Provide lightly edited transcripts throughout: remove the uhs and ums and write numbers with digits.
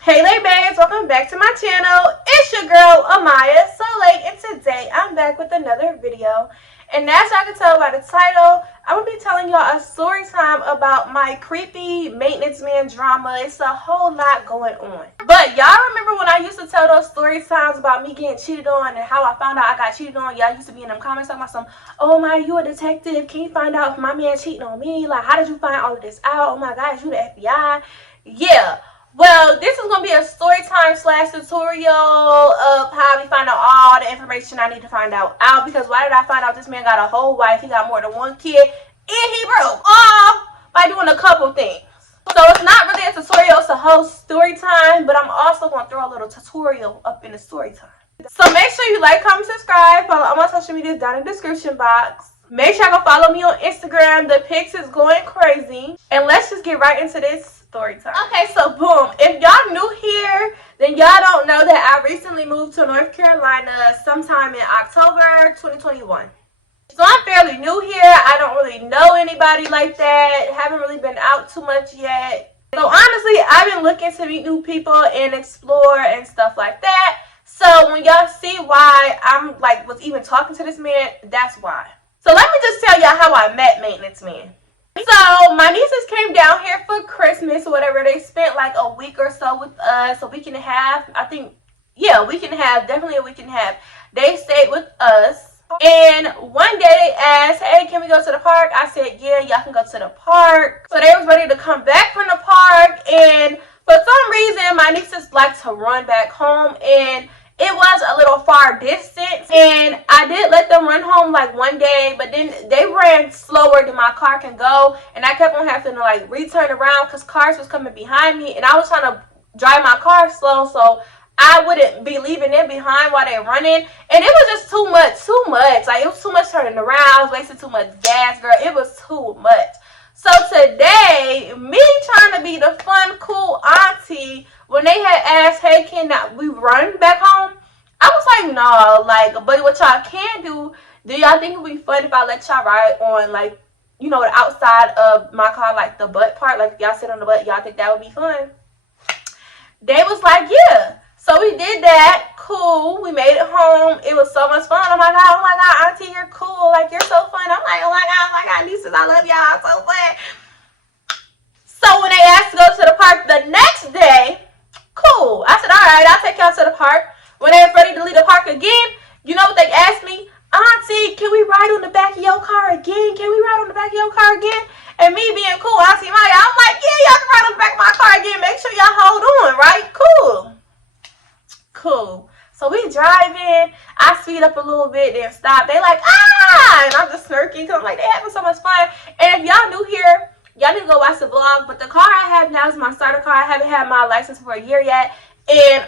Hey there babes, welcome back to my channel. It's your girl Amaya. And today I'm back with another video. And as I can tell by the title, I'm going to be telling y'all a story time about my creepy maintenance man drama. It's a whole lot going on. But y'all remember when I used to tell those story times about me getting cheated on and how I found out I got cheated on? Y'all used to be in them comments talking about some, oh my, you a detective. Can you find out if my man cheating on me? Like, how did you find all of this out? Oh my gosh, you the FBI? Yeah. Well, this is going to be a story time / tutorial of how we find out all the information I need to find out. Because why did I find out this man got a whole wife, he got more than one kid, and he broke off by doing a couple things. So it's not really a tutorial, it's a whole story time, but I'm also going to throw a little tutorial up in the story time. So make sure you like, comment, subscribe, follow all my social medias down in the description box. Make sure you go follow me on Instagram. The pics is going crazy. And let's just get right into this story time. Okay, so boom. If y'all new here, then y'all don't know that I recently moved to North Carolina sometime in October 2021. So I'm fairly new here. I don't really know anybody like that. Haven't really been out too much yet. So honestly, I've been looking to meet new people and explore and stuff like that. So when y'all see why I'm was even talking to this man, that's why. So let me just tell y'all how I met Maintenance Man. So my nieces came down here for Christmas or whatever. They spent like a week or so with us, a week and a half. I think, yeah, a week and a half, definitely a week and a half. They stayed with us. And one day they asked, hey, can we go to the park? I said, yeah, y'all can go to the park. So they was ready to come back from the park. And for some reason, my nieces like to run back home. And it was a little far distance, and I did let them run home like one day, but then they ran slower than my car can go, and I kept on having to like return around because cars was coming behind me, and I was trying to drive my car slow so I wouldn't be leaving them behind while they're running, and it was just too much. Like, it was too much turning around. I was wasting too much gas, girl. It was too much. So today, me trying to be the fun, cool auntie, when they had asked, hey, can we run back home? I was like, no, but what y'all can do y'all think it would be fun if I let y'all ride on, the outside of my car, like the butt part, like if y'all sit on the butt, y'all think that would be fun? They was like, yeah. So we did that. Cool. We made it home. It was so much fun. Oh my God, auntie, you're cool. Like, you're so fun. I'm like, oh my God, nieces, I love y'all. So fun. So when they asked to go to the park the next day, cool. I said, all right, I'll take y'all to the park. When they was ready to leave the park again, you know what they asked me? Auntie, can we ride on the back of your car again? Can we ride on the back of your car again? And me being cool, Auntie Maya, I'm like, yeah, y'all can ride on the back of my car again. Make sure y'all hold on, right? Cool. So we driving. I speed up a little bit, then stop. They like, ah! And I'm just smirking because I'm like, they having so much fun. And if y'all new here, y'all need to go watch the vlog. But the car I have now is my starter car. I haven't had my license for a year yet. And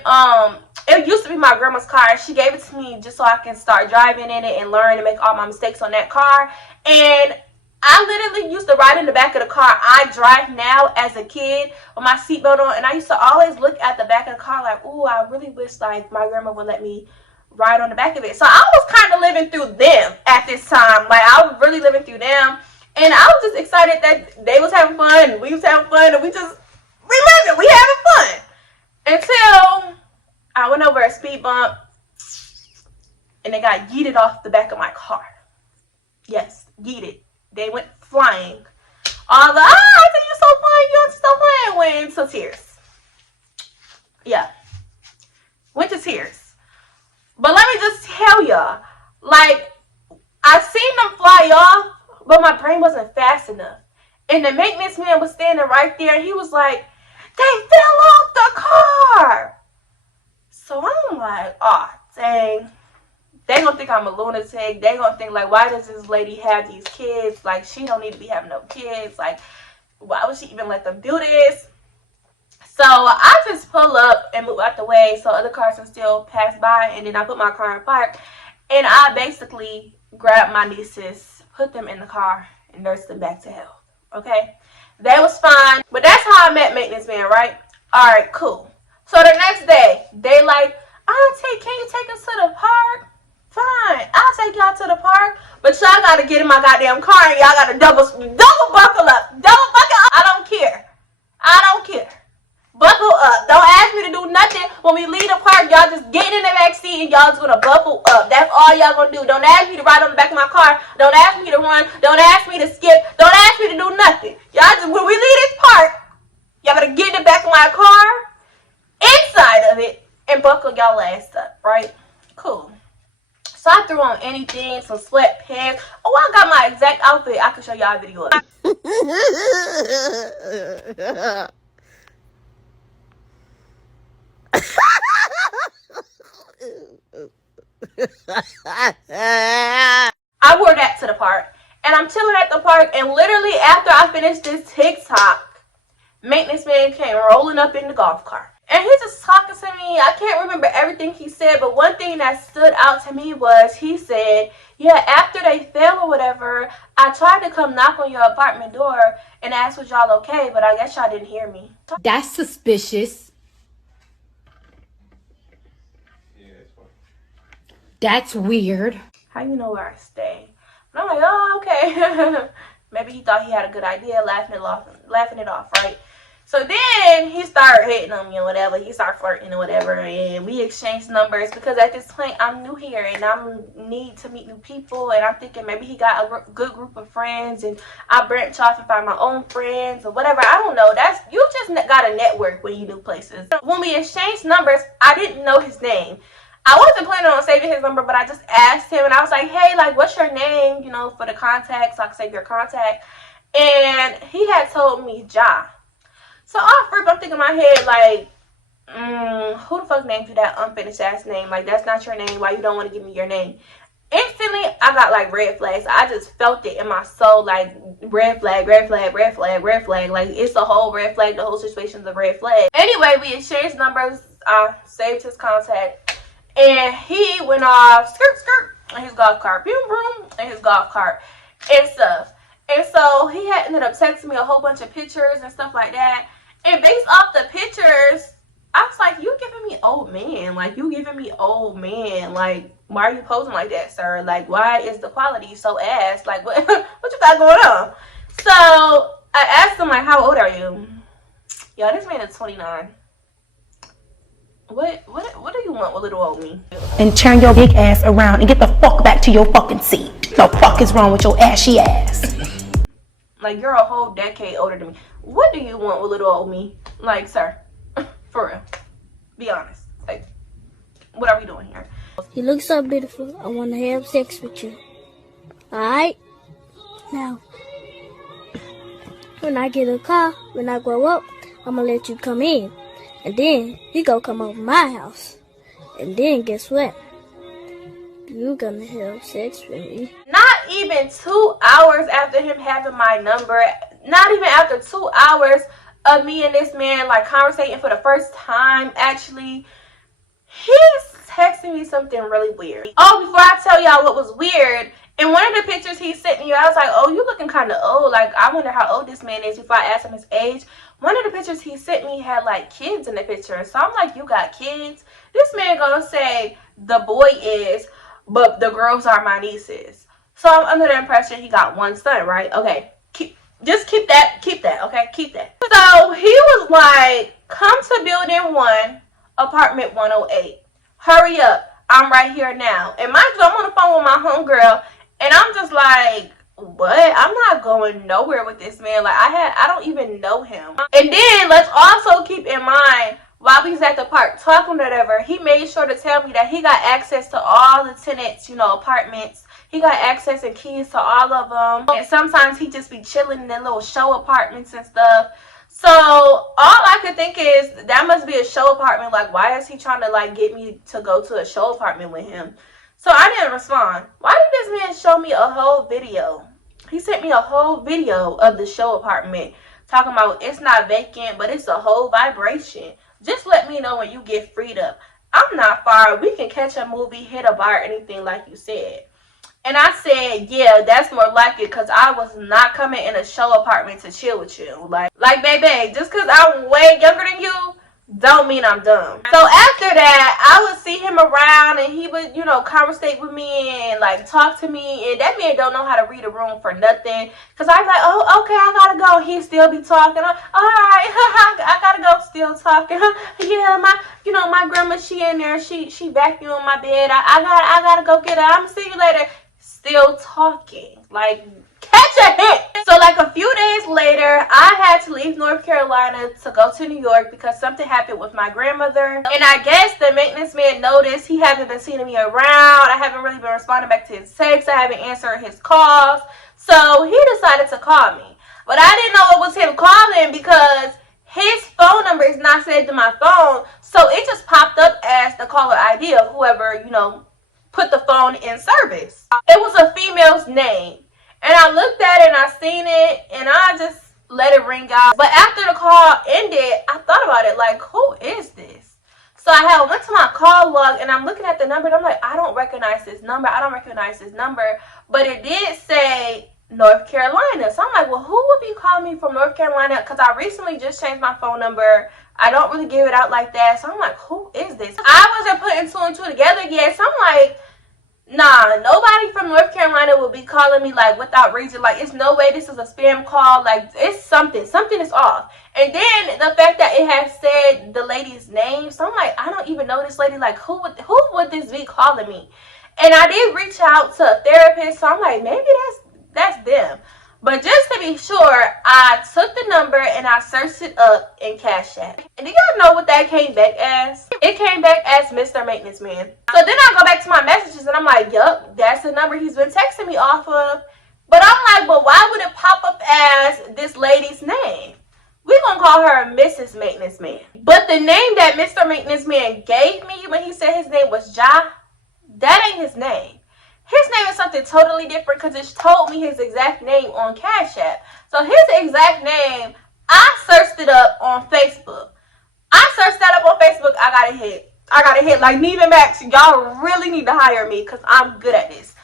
it used to be my grandma's car. She gave it to me just so I can start driving in it and learn and make all my mistakes on that car. And I literally used to ride in the back of the car I drive now as a kid with my seatbelt on. And I used to always look at the back of the car like, ooh, I really wish my grandma would let me ride on the back of it. So I was kind of living through them at this time. Like, I was really living through them. And I was just excited that they was having fun and we was having fun and we living, we having fun. Until I went over a speed bump and they got yeeted off the back of my car. Yes, yeeted. They went flying. All the, I think you're so fun, you're so fun. Went to tears. Yeah. Went to tears. But let me just tell y'all, I seen them fly off, but my brain wasn't fast enough. And the maintenance man was standing right there, and he was like, they fell off the car. So I'm like, oh, dang. They gonna think I'm a lunatic. They gonna think, like, why does this lady have these kids? Like, she don't need to be having no kids. Like, why would she even let them do this? So I just pull up and move out the way so other cars can still pass by. And then I put my car in park. And I basically grabbed my nieces, put them in the car, and nursed them back to health. Okay? That was fine. But that's how I met Maintenance Man, right? All right, cool. So the next day, they like, Auntie, can you take us to the park? Fine, I'll take y'all to the park, but y'all gotta get in my goddamn car and y'all gotta double buckle up. I don't care. Buckle up. Don't ask me y'all just gonna buckle up. That's all y'all gonna do. Don't ask me to ride on the back of my car. Don't ask me to run. Don't ask me to skip. Don't ask me to do nothing. Y'all just, when we leave this park, y'all better get in the back of my car, inside of it, and buckle y'all ass up, right? Cool. So I threw on anything, some sweatpants. Oh, I got my exact outfit. I can show y'all a video of it. I wore that to the park. And I'm chilling at the park, and literally after I finished this TikTok, maintenance man came rolling up in the golf cart. And he's just talking to me. I can't remember everything he said, but one thing that stood out to me was he said, yeah, after they fell or whatever, I tried to come knock on your apartment door and ask was y'all okay, but I guess y'all didn't hear me. That's suspicious. That's weird. How you know where I stay? And I'm like, oh, okay. Maybe he thought he had a good idea, laughing it off, right? So then he started hitting on me or whatever. He started flirting or whatever, and we exchanged numbers because at this point I'm new here and I need to meet new people. And I'm thinking maybe he got a good group of friends, and I branch off and find my own friends or whatever. I don't know. That's, you just got a network when you do places. When we exchanged numbers, I didn't know his name. I wasn't planning on saving his number, but I just asked him, and I was like, hey, like, what's your name, you know, for the contact, so I can save your contact. And he had told me Ja. So off rip, I'm thinking in my head, like, who the fuck named you that unfinished ass name? Like, that's not your name. Why you don't want to give me your name? Instantly, I got, like, red flags. I just felt it in my soul, like, red flag, red flag, red flag, red flag. Like, it's a whole red flag. The whole situation's a red flag. Anyway, we exchanged numbers. I saved his contact. And he went off, skirt, in his golf cart. Boom, boom, in his golf cart and stuff. And so he had ended up texting me a whole bunch of pictures and stuff like that. And based off the pictures, I was like, you giving me old man. Like, you giving me old man. Like, why are you posing like that, sir? Like, why is the quality so ass? Like, what you got going on? So I asked him, like, how old are you? Yo, this man is 29. What do you want with little old me? And turn your big ass around and get the fuck back to your fucking seat. The fuck is wrong with your ashy ass? Like, you're a whole decade older than me. What do you want with little old me? Like, sir, for real. Be honest. Like, what are we doing here? You look so beautiful. I want to have sex with you. Alright? Now, when I get a car, when I grow up, I'm going to let you come in. And then you go come over my house. And then guess what? You gonna have sex with me. Not even 2 hours after him having my number, not even after 2 hours of me and this man like conversating for the first time, actually, he's texting me something really weird. Oh, before I tell y'all what was weird, in one of the pictures he sent me, I was like, oh, you looking kind of old. Like, I wonder how old this man is before I asked him his age. One of the pictures he sent me had, like, kids in the picture. So I'm like, you got kids? This man gonna say the boy is, but the girls are my nieces. So I'm under the impression he got one son, right? Okay, keep that, okay? Keep that. So he was like, come to building 1, apartment 108. Hurry up. I'm right here now. And mind you, I'm on the phone with my homegirl. And I'm just like, what? I'm not going nowhere with this man. Like, I don't even know him. And then let's also keep in mind, while we was at the park talking or whatever, he made sure to tell me that he got access to all the tenants, you know, apartments. He got access and keys to all of them. And sometimes he just be chilling in their little show apartments and stuff. So all I could think is that must be a show apartment. Like, why is he trying to, like, get me to go to a show apartment with him? So I didn't respond. Why did this man show me a whole video? He sent me a whole video of the show apartment talking about it's not vacant, but it's a whole vibration. Just let me know when you get freed up. I'm not far. We can catch a movie, hit a bar, anything like you said. And I said, yeah, that's more like it, because I was not coming in a show apartment to chill with you. Like, baby, just because I'm way younger than you, don't mean I'm dumb. So after that, I would see him around and he would, conversate with me and like talk to me. And that man don't know how to read a room for nothing. Cause I'm like, oh, okay, I gotta go. He still be talking. All right, I gotta go. Still talking. Yeah, my grandma, she in there. She vacuuming my bed. I gotta go get her. I'ma see you later. Still talking. Like, catch a hint. So like a few days later, I had to leave North Carolina to go to New York because something happened with my grandmother. And I guess the maintenance man noticed he hasn't been seeing me around. I haven't really been responding back to his texts. I haven't answered his calls. So he decided to call me. But I didn't know it was him calling because his phone number is not saved to my phone. So it just popped up as the caller ID of whoever, put the phone in service. It was a female's name. And I looked at it and I seen it and I just let it ring out. But after the call ended, I thought about it like, who is this? So I went to my call log and I'm looking at the number and I'm like, I don't recognize this number. I don't recognize this number. But it did say North Carolina. So I'm like, well, who would be calling me from North Carolina? Because I recently just changed my phone number. I don't really give it out like that. So I'm like, who is this? I wasn't putting two and two together yet. So I'm like, nah, nobody from North Carolina will be calling me like without reason. Like, it's no way this is a spam call. Like, it's something is off. And then the fact that it has said the lady's name, so I'm like, I don't even know this lady. Like, who would this be calling me? And I did reach out to a therapist, so I'm like, maybe that's them. But just to be sure, I took the number and I searched it up in Cash App. And do y'all know what that came back as? It came back as Mr. Maintenance Man. So then I go back to my messages and I'm like, yup, that's the number he's been texting me off of. But I'm like, well, why would it pop up as this lady's name? We're going to call her Mrs. Maintenance Man. But the name that Mr. Maintenance Man gave me when he said his name was Ja, that ain't his name. His name is something totally different because it told me his exact name on Cash App. So his exact name, I searched it up on Facebook. I searched that up on Facebook. I got a hit. Like, Neva Max, y'all really need to hire me because I'm good at this.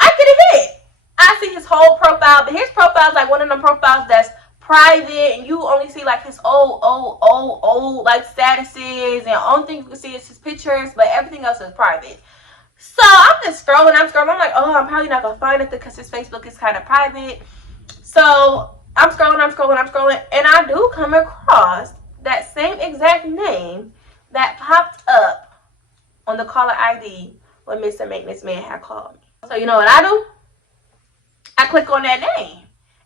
I get a hit. I see his whole profile, but his profile is like one of them profiles that's private and you only see like his old like statuses, and the only thing you can see is his pictures, but everything else is private. So I'm just scrolling. I'm like, oh, I'm probably not going to find it because his Facebook is kind of private. So I'm scrolling, and I do come across that same exact name that popped up on the caller ID when Mr. Maintenance Man had called me. So you know what I do? I click on that name.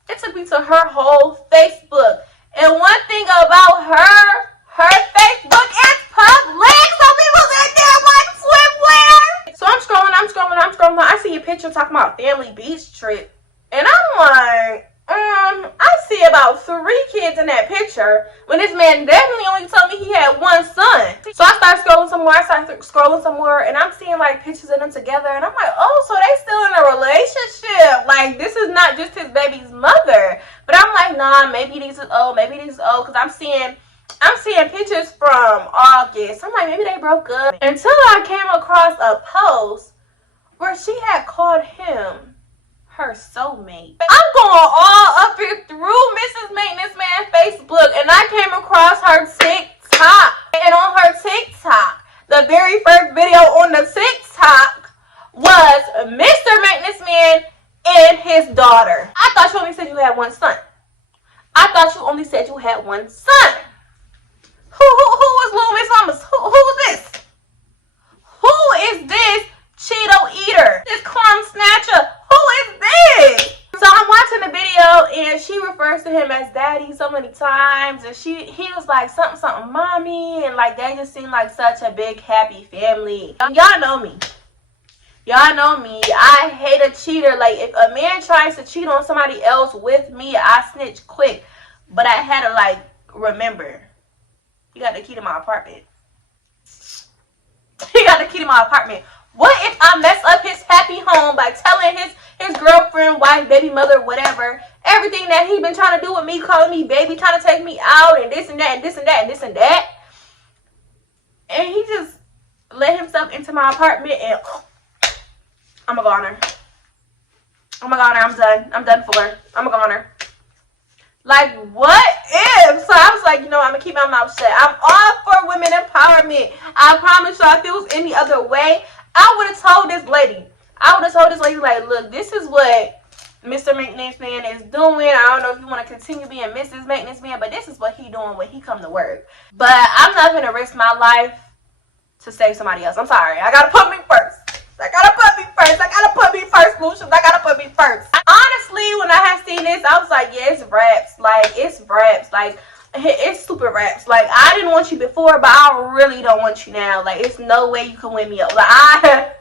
It took me to her whole Facebook. And one thing about her Facebook is public. So people's in there like swimwear. So I'm scrolling. I see a picture talking about family beach trip. And I'm like, I see about 3 kids in that picture when this man definitely only told me he had 1 son. So I started scrolling some more, and I'm seeing like pictures of them together, and I'm like, oh, so they still in a relationship. Like, this is not just his baby's mother. But I'm like, nah, maybe these is old, because I'm seeing pictures from August. I'm like, maybe they broke up. Until I came across a post where she had called him her soulmate. I'm going all up here through Mrs. Maintenance Man Facebook, and I came across her TikTok. And on her TikTok, the very first video on the TikTok was Mr. Maintenance Man and his daughter. I thought you only said you had 1 son. Who was Little Miss Mamas? Who is this? Who is this Cheeto eater? This crumb snatcher? Who is this? So I'm watching the video and she refers to him as daddy so many times, and he was like something mommy, and like they just seem like such a big happy family. Y'all know me. I hate a cheater. Like, if a man tries to cheat on somebody else with me, I snitch quick. But I had to like remember, he got the key to my apartment. What if I mess up his happy home by telling his girlfriend, wife, baby mother, whatever, everything that he been trying to do with me, calling me baby, trying to take me out, and this and that, and this and that, and this and that. And he just let himself into my apartment, and I'm a goner. I'm done for. I'm a goner. Like, what if? So I was like, I'm going to keep my mouth shut. I'm all for for women empowerment. I promise y'all, if it was any other way, I would have told this lady. Like, look, this is what Mr. Maintenance Man is doing. I don't know if you want to continue being Mrs. Maintenance Man, but this is what he doing when he come to work. But I'm not going to risk my life to save somebody else. I'm sorry. I got to put me first. Lucius. I got to put me first. Honestly, when I had seen this, I was like, yeah, it's raps. Like, it's raps. Like, it's super raps. Like, I didn't want you before, but I really don't want you now. Like, it's no way you can win me up. Like,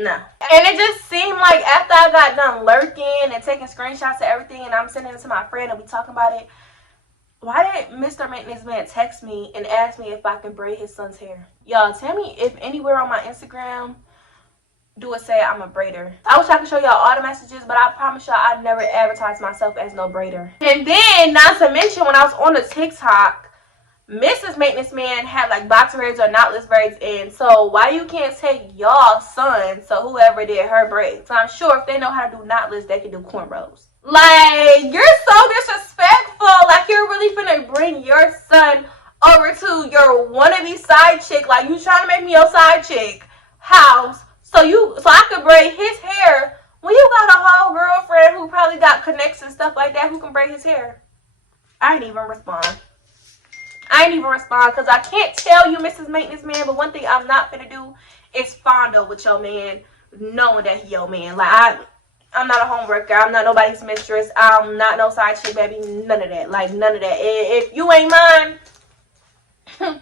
no. And it just seemed like after I got done lurking and taking screenshots of everything and I'm sending it to my friend and we talking about it, why didn't Mr. Maintenance Man text me and ask me if I can braid his son's hair? Y'all, tell me if anywhere on my Instagram do it say I'm a braider. I wish I could show y'all all the messages, but I promise y'all I never advertised myself as no braider. And then, not to mention, when I was on the TikTok, Mrs. Maintenance Man had like box braids or knotless braids in. So why you can't take y'all son, so whoever did her braids? So I'm sure if they know how to do knotless, they can do cornrows. Like, you're so disrespectful. Like, you're really finna bring your son over to your wannabe side chick. Like, you trying to make me your side chick house so I could braid his hair when you got a whole girlfriend who probably got connections and stuff like that who can braid his hair. I ain't even respond because I can't tell you, Mrs. Maintenance Man, but one thing I'm not finna do is fondle with your man knowing that he your man. Like, I'm not a homewrecker. I'm not nobody's mistress. I'm not no side chick, baby. None of that. Like, none of that. If you ain't mine,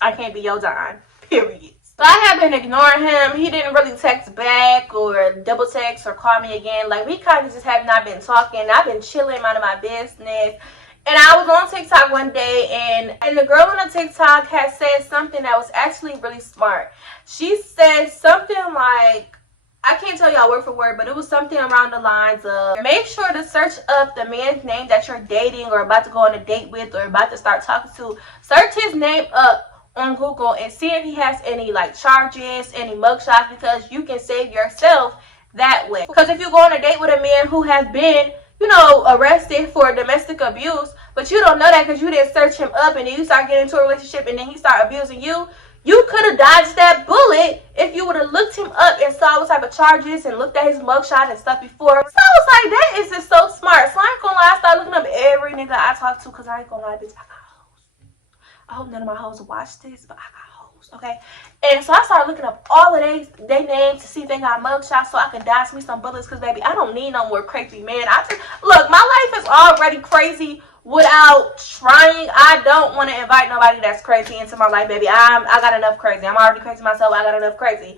I can't be your dime. Period. So I have been ignoring him. He didn't really text back or double text or call me again. Like, we kind of just have not been talking. I've been chilling, minding my business. And I was on TikTok one day, and the girl on the TikTok had said something that was actually really smart. She said something like, I can't tell y'all word for word, but it was something around the lines of, make sure to search up the man's name that you're dating or about to go on a date with or about to start talking to. Search his name up on Google and see if he has any like charges, any mugshots, because you can save yourself that way. Because if you go on a date with a man who has been, you know, arrested for domestic abuse, but you don't know that because you didn't search him up, and then you start getting into a relationship and then he start abusing you, you could have dodged that bullet if you would have looked him up and saw what type of charges and looked at his mugshot and stuff before. So I was like, that is just so smart. So I ain't gonna lie, I started looking up every nigga I talk to, because I ain't gonna lie, bitch, I got hoes. I hope none of my hoes watch this, but I got hoes, okay? And so I started looking up all of their names to see if they got mugshots so I can dodge me some bullets, because, baby, I don't need no more crazy man. Look, my life is already crazy without trying. I don't want to invite nobody that's crazy into my life, baby. I got enough crazy. I'm already crazy myself. I got enough crazy.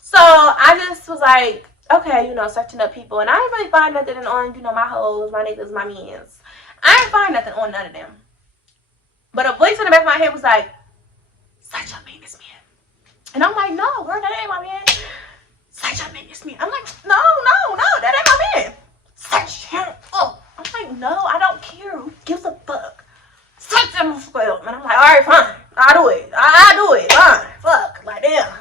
So I just was like, okay, you know, searching up people. And I didn't really find nothing on, you know, my hoes, my niggas, my mans. I didn't find nothing on none of them. But a voice in the back of my head was like, search up Maintenance Man. And I'm like, no, girl, that ain't my man. Search up Maintenance Man. I'm like, no, that ain't my man. Search him up. I'm like, no, I don't care. Who gives a fuck? Search him up. And I'm like, all right, fine. I'll do it. Fine. Fuck. Like, damn.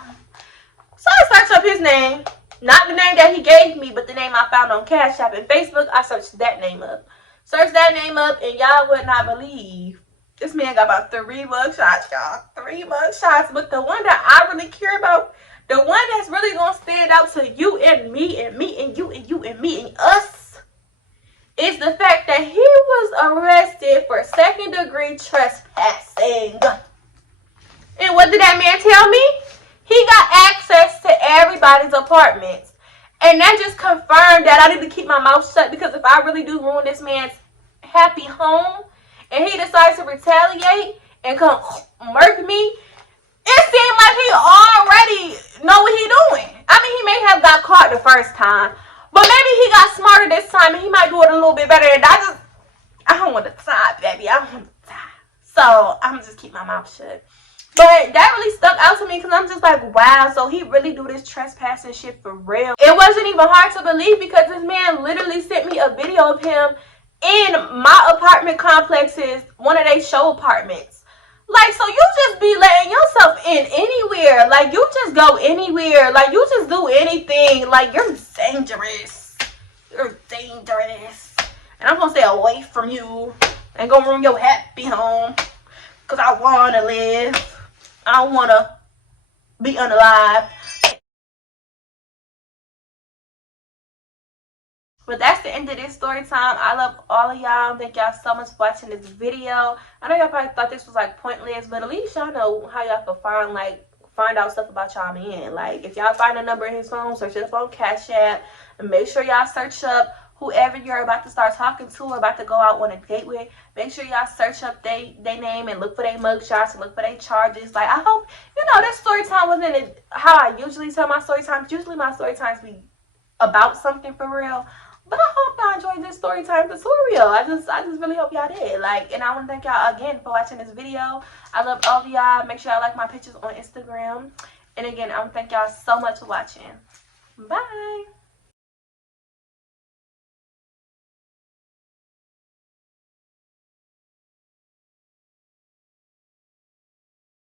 So I searched up his name. Not the name that he gave me, but the name I found on Cash App and Facebook. I searched that name up. Searched that name up, and y'all would not believe. This man got about 3 mugshots, y'all. 3 mugshots. But the one that I really care about, the one that's really going to stand out to you and me and me and you and you and me and us, is the fact that he was arrested for 2nd-degree trespassing. And what did that man tell me? He got access to everybody's apartments. And that just confirmed that I need to keep my mouth shut, because if I really do ruin this man's happy home, and he decides to retaliate and come murk me, it seemed like he already know what he doing. I mean, he may have got caught the first time, but maybe he got smarter this time and he might do it a little bit better. And I don't want to die, baby. I don't want to die. So I'm just keep my mouth shut. But that really stuck out to me, because I'm just like, wow, so he really do this trespassing shit for real. It wasn't even hard to believe, because this man literally sent me a video of him in my apartment complexes, one of their show apartments. Like, so you just be letting yourself in anywhere. Like, you just go anywhere. Like, you just do anything. Like, you're dangerous. You're dangerous. And I'm gonna stay away from you. Ain't gonna ruin your happy home. Because I want to live. I don't want to be unalive. But that's the end of this story time. I love all of y'all. Thank y'all so much for watching this video. I know y'all probably thought this was like pointless, but at least y'all know how y'all can find out stuff about y'all man. Like if y'all find a number in his phone, search his phone, Cash App, and make sure y'all search up whoever you're about to start talking to or about to go out on a date with. Make sure y'all search up they name and look for their mugshots and look for their charges. Like I hope this story time wasn't how I usually tell my story times. Usually my story times be about something for real. But I hope y'all enjoyed this story time tutorial. I just really hope y'all did. And I want to thank y'all again for watching this video. I love all of y'all. Make sure y'all like my pictures on Instagram. And again, I want to thank y'all so much for watching. Bye.